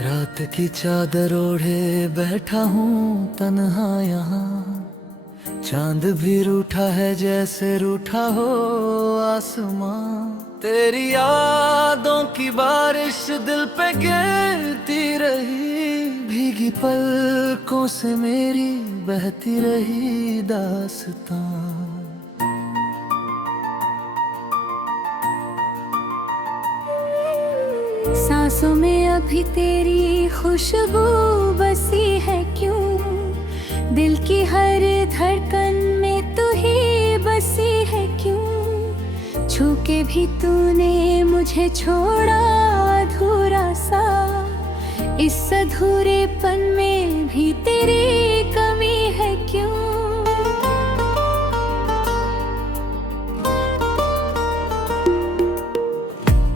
रात की चादर ओढ़े बैठा हूँ तन्हा यहाँ। चांद भी रूठा है जैसे रूठा हो आसमां। तेरी यादों की बारिश दिल पे गिरती रही, भीगी पलकों से मेरी बहती रही दास्तां। सांसों में अभी तेरी खुशबू बसी है क्यों, दिल की हर धड़कन में तू ही बसी है क्यों। छू के भी तूने मुझे छोड़ा अधूरा सा, इस अधूरेपन में भी तेरी कमी है क्यों।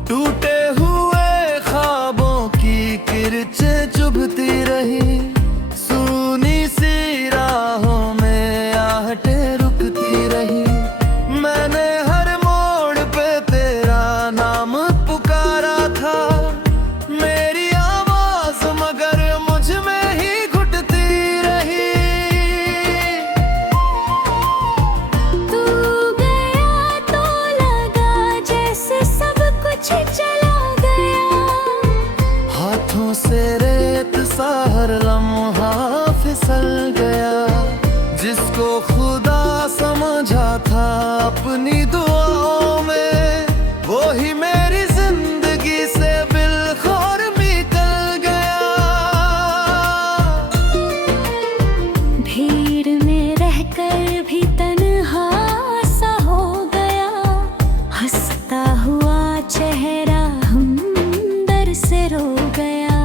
टूटे हुए ख्वाबों की किरचें चुभती रही, सुनी सी राहों में आहटें रुकती रही। मैंने हर मोड़ पे तेरा नाम पुकारा था, मेरी आवाज मगर मुझ में ही घुटती रही। तू गया तो लगा जैसे सब कुछ चला गया, हाथों से रेत सा हर लम्हा फिसल गया। जिसको खुदा समझा था अपनी दुआओं में, वो ही मेरी जिंदगी से बिल्खौर निकल गया। भीड़ में रहकर भी तन्हा सा हो गया, हंसता हुआ चेहरा हमदर से रो गया।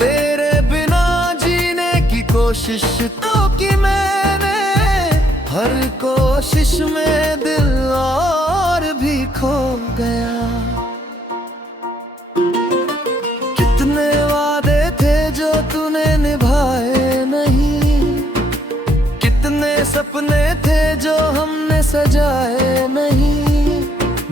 तेरे बिना जीने की कोशिश तो की मैंने, हर कोशिश में दिल और भी खो गया। कितने वादे थे जो तूने निभाए नहीं, कितने सपने थे जो हमने सजाए नहीं।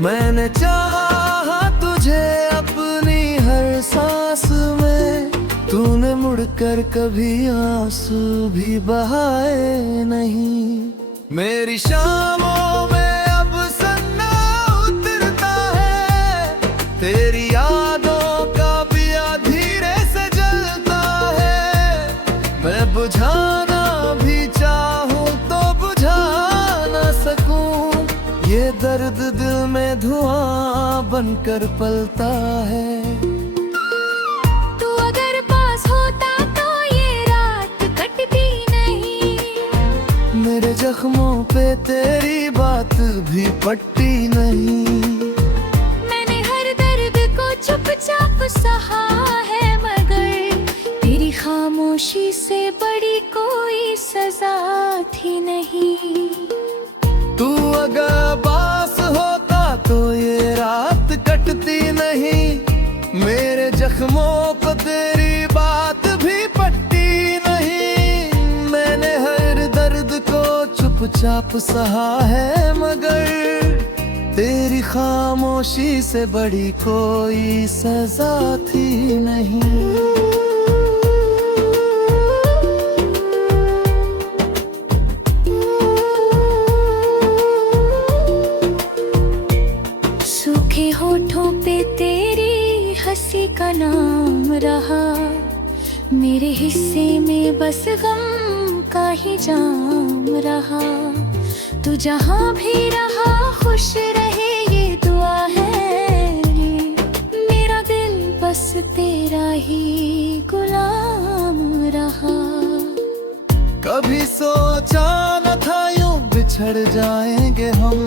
मैंने चाहा तुझे अपनी हर सांस में, तूने मुड़कर कभी आंसू भी बहाए नहीं। मेरी शामों में अब सन्ना उतरता है, तेरी यादों का पिया धीरे से जलता है। मैं बुझाना भी चाहूं तो बुझा ना सकूं, ये दर्द दिल में धुआं बनकर पलता है। तू अगर पास होता तो ये रात कटती नहीं, मेरे जख्मों पे तेरी बात भी पट्टी नहीं। मैंने हर दर्द को चुपचाप सहा है, मगर तेरी खामोशी से बड़ी कोई सजा थी नहीं। तू अगर पास होता तो ये रात कटती नहीं, मेरे जख्मों को तेरी बात भी पट्टी नहीं। मैंने हर दर्द को चुपचाप सहा है, मगर तेरी खामोशी से बड़ी कोई सजा थी नहीं। सूखे होठों पे तेरी हंसी का नाम रहा, मेरे हिस्से में बस गम का ही जाम रहा। तू जहाँ भी रहा खुश रहे ये दुआ है, मेरा दिल बस तेरा ही गुलाम रहा। कभी सोचा न था यूं बिछड़ जाएंगे हम,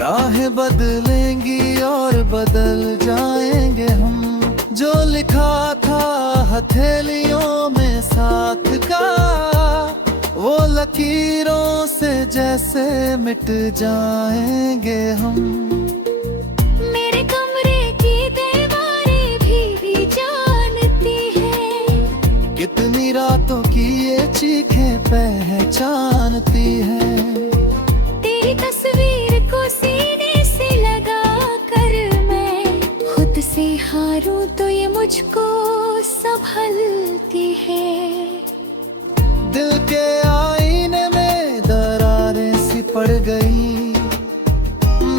राहें बदलेंगी और बदल जाएंगे हम। जो लिखा था हथेलियों में साथ का, वो लकीरों से जैसे मिट जाएंगे हम। मेरे कमरे की दीवारें भी जानती है, कितनी रातों की ये चीखें पहचानती है। तेरी तस्वीर को सीने से लगा कर मैं खुद से हारूं सोचूं तो ये मुझको संभलती है। दिल के आईने में दरारें सी पड़ गई,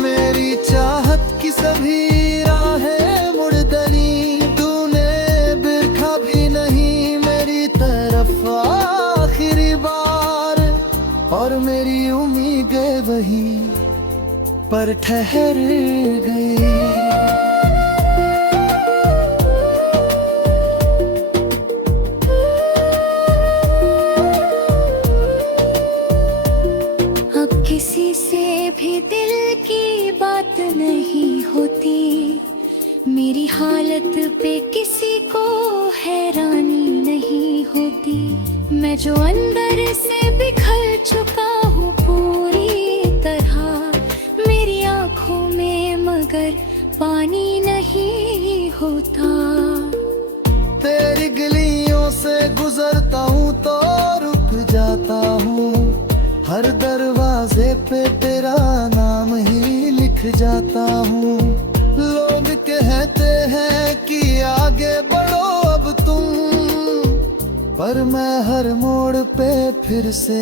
मेरी चाहत की सभी राहें मुड़ डली। तूने बिरखा भी नहीं मेरी तरफ आखिरी बार, और मेरी उम्मीदें वही पर ठहर गई। किसी से भी दिल की बात नहीं होती, मेरी हालत पे किसी को हैरानी नहीं होती। मैं जो अंदर से बिखर चुका हूँ पूरी तरह, मेरी आँखों में मगर पानी नहीं होता। तेरी गलियों से गुजरता हूँ तो रुक जाता हूँ, हर दरवाजे पे तेरा नाम ही लिख जाता हूँ। लोग कहते हैं कि आगे बढ़ो अब तुम, पर मैं हर मोड़ पे फिर से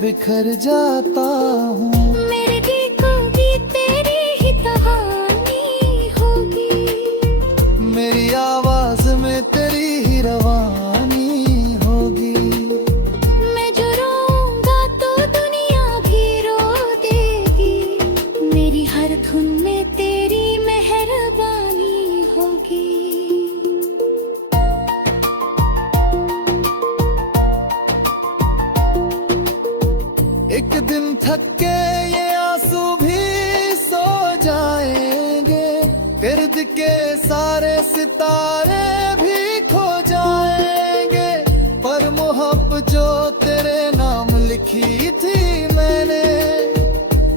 बिखर जाता हूँ। मेरे गीतों की तेरी ही कहानी होगी, मेरी आवाज में तेरी ही रवानी होगी। मैं जो रोऊंगा तो दुनिया भी रो देगी, मेरी हर धुन में तेरी मेहरबानी होगी। एक दिन थक के ये आंसू भी सो जाएंगे, गिर्द के सारे सितारे भी खो जाएंगे, पर मोहब्बत जो तेरे नाम लिखी थी मैंने,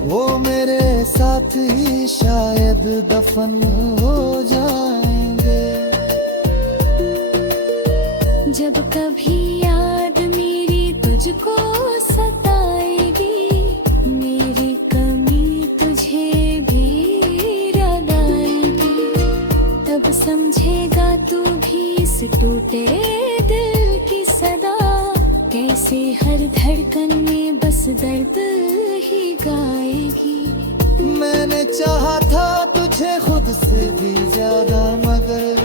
वो मेरे साथ ही शायद दफन हो जाएंगे। जब कभी याद मेरी तुझको सताएगी, मेरी कमी तुझे भी याद आएगी, तब समझेगा तू भी इस टूटे दिल की सदा, कैसे हर धड़कन में बस दर्द ही गाएगी। मैंने चाहा था तुझे खुद से भी ज्यादा, मगर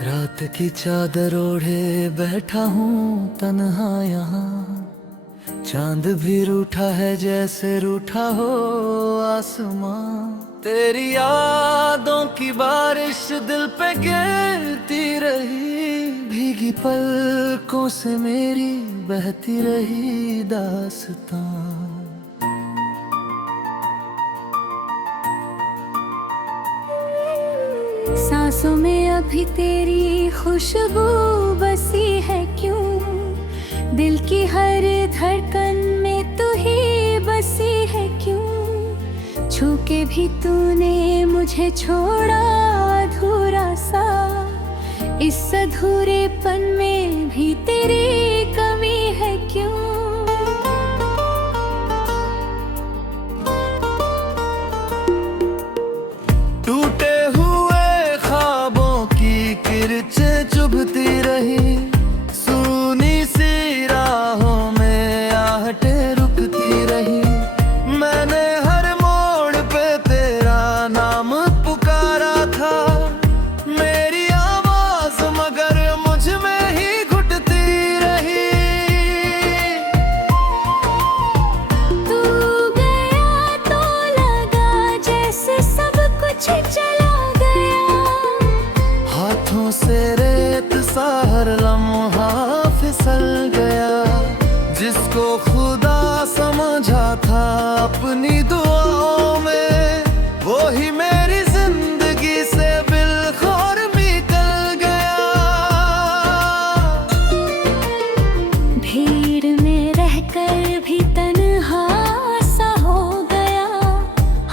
रात की चादर ओढ़े बैठा हूँ तन्हा यहाँ, चांद भी रूठा है जैसे रूठा हो आसमां। तेरी यादों की बारिश दिल पे गिरती रही, भीगी पलकों से मेरी बहती रही दास्तां। सांसों में अभी तेरी खुशबू बसी है क्यों, दिल की हर धड़कन में तू ही बसी है क्यों। छू के भी तूने मुझे छोड़ा अधूरा सा, इस अधूरेपन में भी तेरी कमी है क्यों। टूटे हुए ख्वाबों की किरचें चुभती रही, सुनी सी राहों में आहटें रुकती रही। मैंने हर मोड़ पे तेरा नाम पुकारा था, मेरी आवाज मगर मुझ में ही घुटती रही। तू गया तो लगा जैसे सब कुछ चला गया, हाथों से रेत सा हर लम्हा फिसल गया, जिसको खुदा समझा था अपनी दुआओं में, वो ही मेरी जिंदगी से बिल्खौर निकल गया। भीड़ में रहकर भी तन्हा सा हो गया,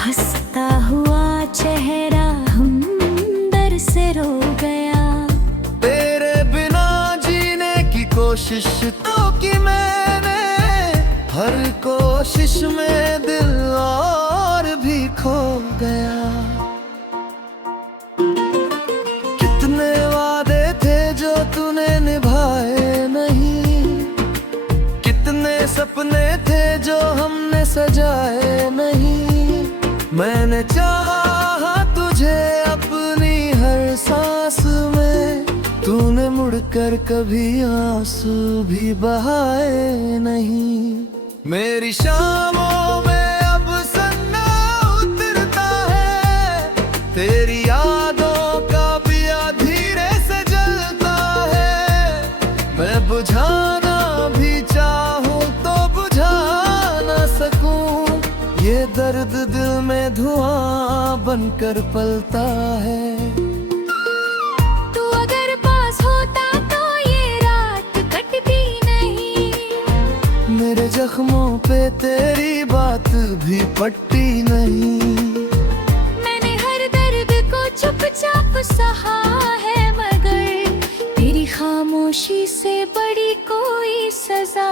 हंसता हुआ चेहरा हमदर्द रो गया। तेरे बिना जीने की कोशिश तो की मैंने, हर कोशिश में दिल और भी खो गया। कितने वादे थे जो तूने निभाए नहीं, कितने सपने थे जो हमने सजाए नहीं। मैंने चाहा तुझे अपनी हर सांस में, तूने मुड़कर कभी आंसू भी बहाए नहीं। मेरी शामों में अब सन्ना उतरता है, तेरी यादों का पिया धीरे से जलता है। मैं बुझाना भी चाहूं तो बुझा ना सकूं, ये दर्द दिल में धुआं बनकर पलता है। तू अगर पास होता तो ये रात कटती नहीं, मेरे जख्मों पे तेरी बात भी पट्टी नहीं। मैंने हर दर्द को चुपचाप सहा है, मगर तेरी खामोशी से बड़ी कोई सजा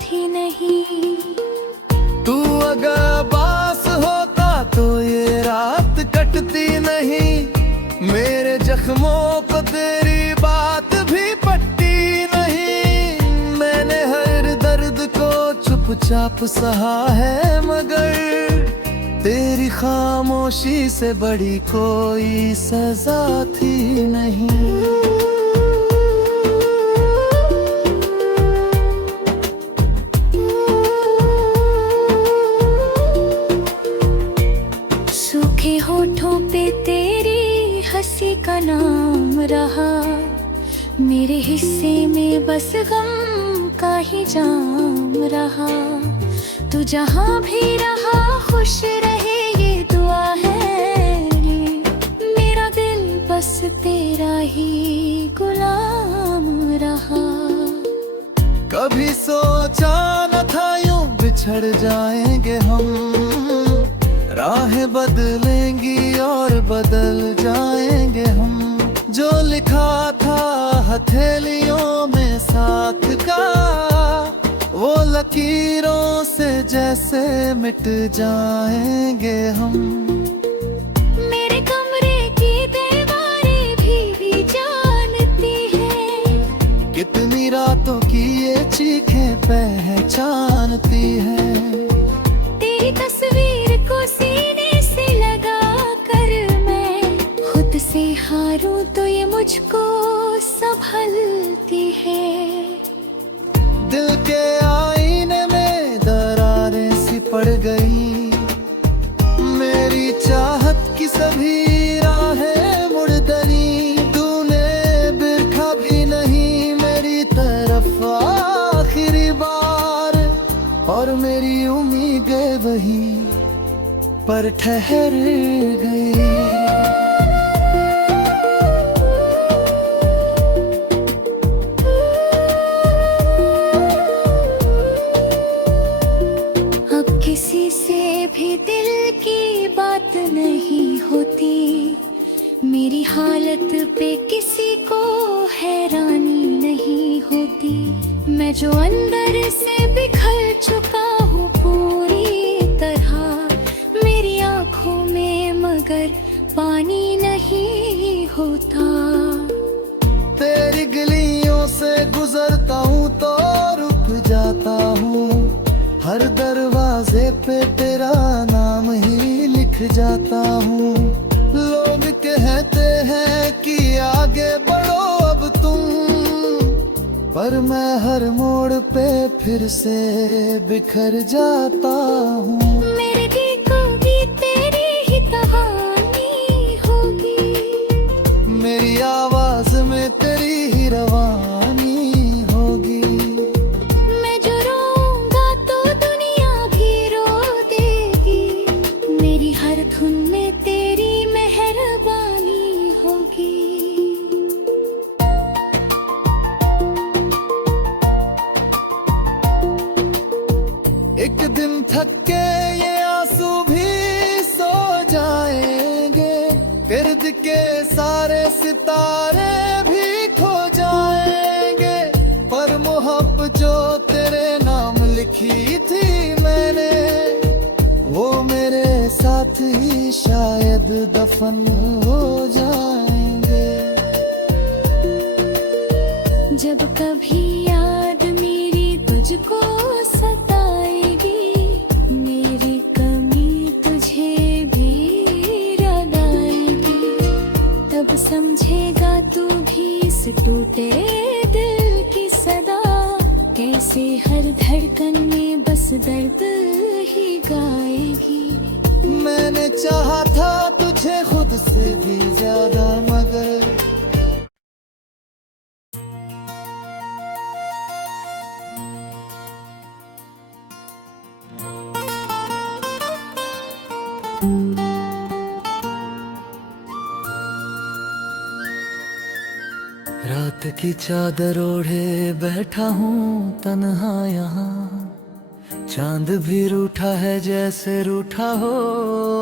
थी नहीं। तू अगर पास होता तो ये रात कटती नहीं, मेरे जख्मों को तेरी बात भी पट्टी नहीं। मैंने हर दर्द को चुपचाप सहा है, मगर तेरी खामोशी से बड़ी कोई सजा थी नहीं। सूखे होठों पे तेरी हंसी का नाम रहा, मेरे हिस्से में बस गम का ही जाम रहा। तू जहाँ भी रहा खुश रहे ये दुआ है, मेरा दिल बस तेरा ही गुलाम रहा। कभी सोचा न था यूं बिछड़ जाएंगे हम, राहें बदलेंगी और बदल जाएंगे हम। जो लिखा था हथेलियों में साथ का, वो लकीरों से जैसे मिट जाएंगे हम। मेरे कमरे की दीवारें भी जानती है, कितनी रातों की ये चीखें पहचानती है। तेरी तस्वीर को सीने से लगा कर मैं खुद से हारूं तो ये मुझको संभलती है। दिल के आईने में दरारें सी पड़ गई, मेरी चाहत की सभी राहें मुड़ डली। तूने बिरखा भी नहीं मेरी तरफ आखिरी बार, और मेरी उम्मीदें वही पर ठहर गई। किसी से भी दिल की बात नहीं होती, मेरी हालत पे किसी को हैरानी नहीं होती। मैं जो अंदर से बिखर चुका हूँ पूरी तरह, मेरी आँखों में मगर पानी नहीं होता। तेरी गलियों से गुजरता हूँ तो रुक जाता हूँ, हर दरवाजे पे तेरा नाम ही लिख जाता हूँ। लोग कहते हैं कि आगे बढ़ो अब तुम, पर मैं हर मोड़ पे फिर से बिखर जाता हूँ। मेरे दिल को भी तेरी ही कहानी होगी, मेरी आवाज में तेरी ही रवानी होगी। मैं जो रोऊंगा तो दुनिया भी रो देगी, मेरी हर धुन में तेरी मेहरबानी होगी। एक दिन थक के ये आंसू भी सो जाएंगे, गिर्द के सारे सितारे भी खो जाएंगे, पर मोहब्बत जो तेरे नाम लिखी थी मैंने, वो मेरे साथ ही शायद दफन हो जाएंगे। जब कभी याद मेरी तुझको सताएगी, मेरी कमी तुझे भी याद आएगी, तब समझेगा तू भी इस टूटे दिल की सदा, कैसे हर धड़कन में बस दर्द ही गाएगी। मैंने चाहा था तुझे खुद से भी ज्यादा, मगर रात की चादर ओढ़े बैठा हूँ तन्हा यहाँ, चांद भी रूठा है जैसे रूठा हो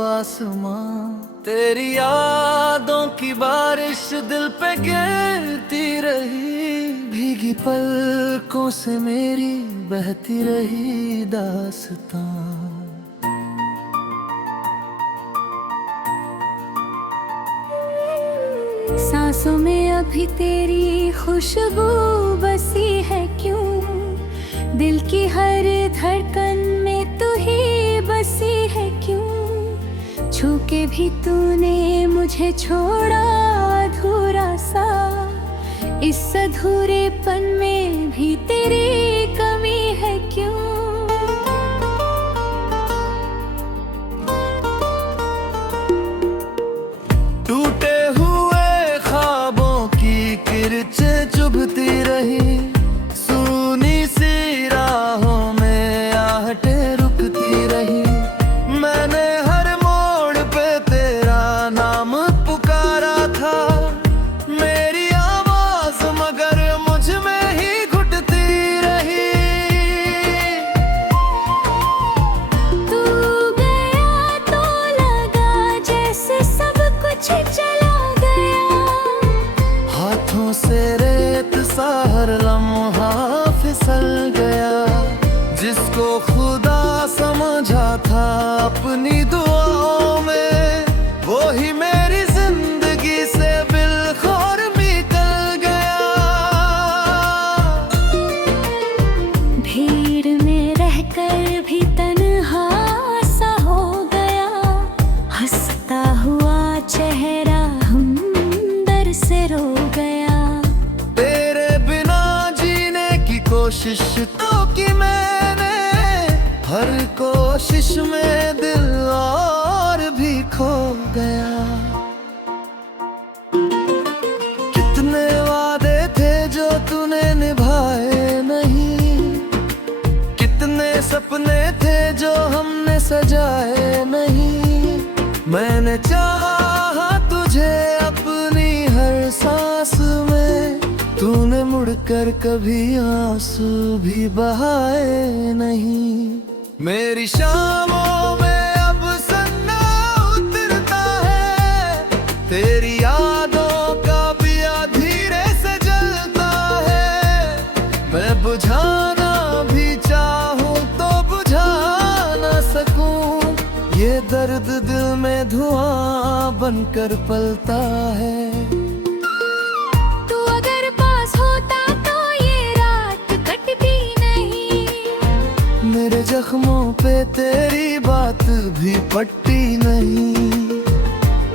आसमां। तेरी यादों की बारिश दिल पे गिरती रही, भीगी पलकों से मेरी बहती रही दास्तां। सांसों में अभी तेरी खुशबू बसी है क्यों, दिल की हर धड़कन में तू ही बसी है क्यों, छू के भी तूने मुझे छोड़ा अधूरा सा, इस अधूरेपन में भी तेरी कमी है क्यों। टूटे हुए ख्वाबों की किरचें चुभती रही, सुनी सी राहों में आहटें रुकती रही, मैंने हर मोड़ पे तेरा नाम पुकारा था, मेरी आवाज मगर मुझ में ही घुटती रही। तू गया तो लगा जैसे सब कुछ चला गया, हाथों से रेत सा हर लम्हा फिसल गया, जिसको खुदा समझा था अपनी दुआओं में, वो ही मेरी जिंदगी से बिल्खौर निकल गया। भीड़ में रहकर भी तन्हा सा हो गया, हंसता हुआ चेहरा हमदर्द से रो गया। तेरे बिना जीने की कोशिश तो की मैंने, हर कोशिश में दिल और भी खो गया। कितने वादे थे जो तूने निभाए नहीं, कितने सपने थे जो हमने सजाए नहीं, मैंने चाहा तुझे अपनी हर सांस में, तूने मुड़कर कभी आंसू भी बहाए नहीं। मेरी शामों में अब सन्ना उतरता है, तेरी यादों का पिया धीरे से जलता है, मैं बुझाना भी चाहूं तो बुझा ना सकूं, ये दर्द दिल में धुआं बनकर पलता है। तू अगर पास होता तो ये रात कटती नहीं, मेरे जख्मों पे तेरी बात भी पट्टी नहीं,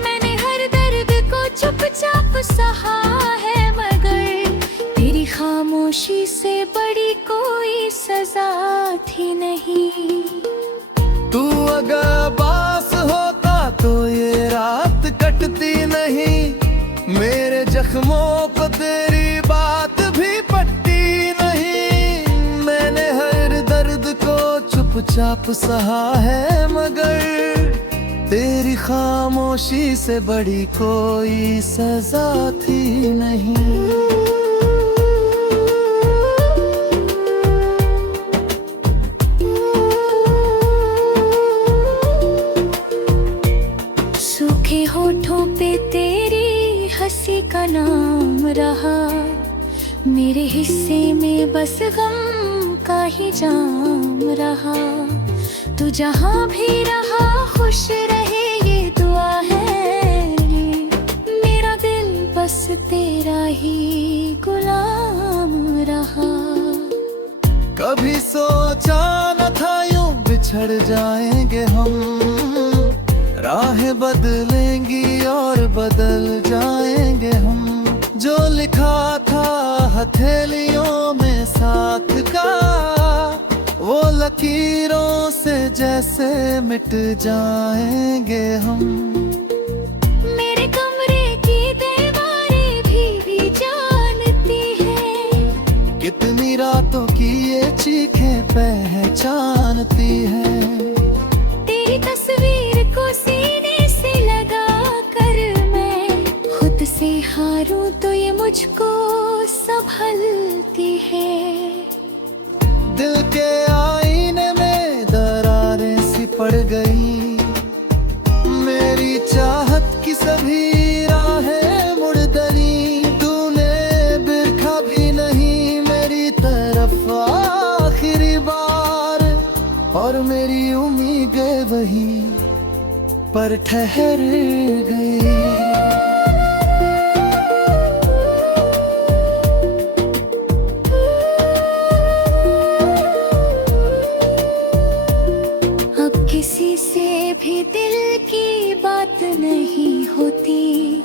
मैंने हर दर्द को चुपचाप सहा है, मगर तेरी खामोशी से बड़ी कोई सजा थी नहीं। तू अगर पास होता तो ये रात कटती नहीं, मेरे जख्मों को तेरी बात भी पट्टी नहीं, मैंने हर दर्द को चुपचाप सहा है, मगर तेरी खामोशी से बड़ी कोई सजा थी नहीं। सूखे होठों पे तेरी हंसी नाम रहा। मेरे हिस्से में बस गम का ही जाम रहा। तू जहाँ भी रहा खुश रहे ये दुआ है। मेरा दिल बस तेरा ही गुलाम रहा। कभी सोचा न था यूं बिछड़ जाएंगे हम, राहें बदलेंगी और बदल जाएंगे हम। जो लिखा था हथेलियों में साथ का, वो लकीरों से जैसे मिट जाएंगे हम। मेरे कमरे की दीवारें भी जानती है, कितनी रातों की ये चीखें पहचानती है। तेरी तस्वीर को सीने से लगा कर मैं खुद से हारूं तो ये मुझको संभलती है। दिल के आईने में दरारें सी पड़ गई, मेरी चाहत की सभी राहें मुड़ दरी। तूने बिरखा भी नहीं मेरी तरफ आखिरी बार, और मेरी उम्मीदें वहीं पर ठहर गई। किसी से भी दिल की बात नहीं होती,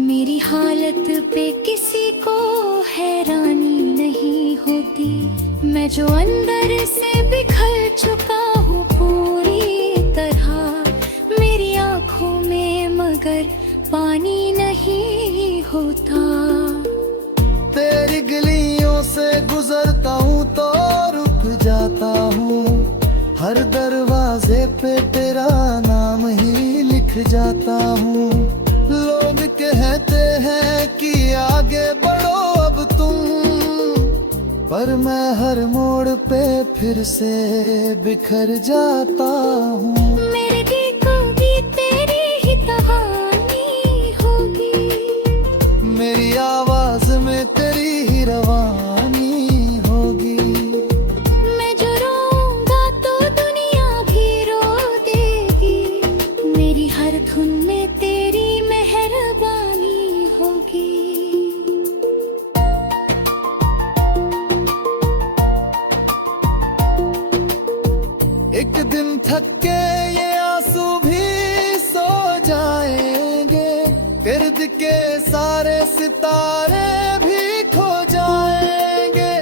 मेरी हालत पे किसी को हैरानी नहीं होती। मैं जो अंदर से बिखर चुका हूँ पूरी तरह, मेरी आँखों में मगर पानी नहीं होता। तेरी गलियों से गुजरता हूँ तो रुक जाता हूँ, हर दरवाजे पे तेरा नाम ही लिख जाता हूँ। लोग कहते हैं कि आगे बढ़ो अब तुम, पर मैं हर मोड़ पे फिर से बिखर जाता हूँ। मेरे गीतों की तेरी ही कहानी होगी, मेरी आवाज में तेरी ही रवानी होगी। मैं जो रोऊंगा तो दुनिया भी रो देगी, मेरी हर धुन में तेरी मेहरबानी होगी। एक दिन थक के ये आंसू भी सो जाएंगे, गिर्द के सारे सितारे भी खो जाएंगे।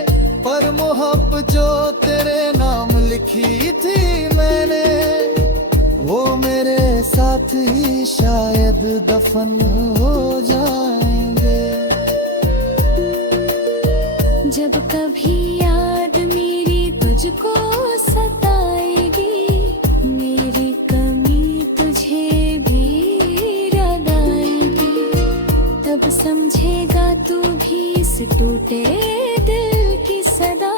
पर मोहब्बत जो तेरे नाम लिखी थी मैंने, वो मेरे साथ ही शायद दफन हो जाएंगे। जब कभी याद मेरी तुझको सताएगी, मेरी कमी तुझे भी याद आएगी। तब समझेगा तू भी इस टूटे दिल की सदा,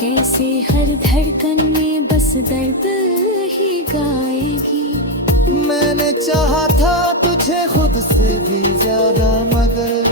कैसे हर धड़कन में बस दर्द ही गाएगी। मैंने चाहा था तुझे खुद से भी ज्यादा, मगर